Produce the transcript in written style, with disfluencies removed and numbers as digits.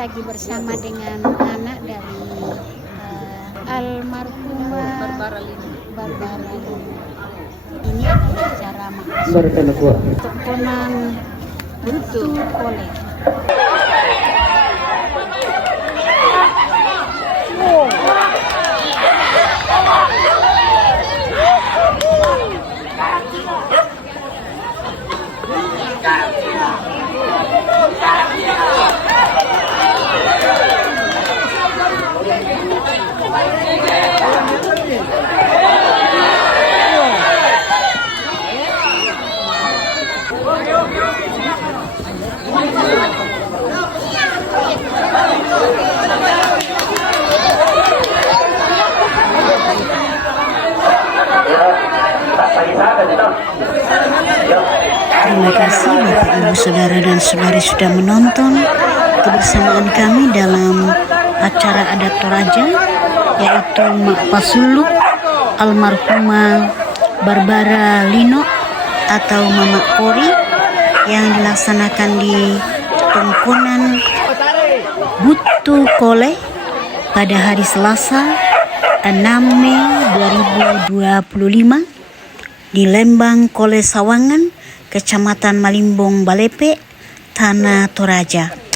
lagi bersama dengan anak dari almarhumah Barbara Lino. Ini adalah acara Tokonan Butu Kole. Terima kasih Bapak Ibu Saudara dan Saudari sudah menonton kebersamaan kami dalam acara adat Toraja, yaitu Mak Pasuluk almarhumah Barbara Lino atau Mama Kori yang dilaksanakan di Tongkonan Butu Kole pada hari Selasa 6 Mei 2025 di Lembang Kole Sawangan, Kecamatan Malimbong, Balepe, Tanah Toraja.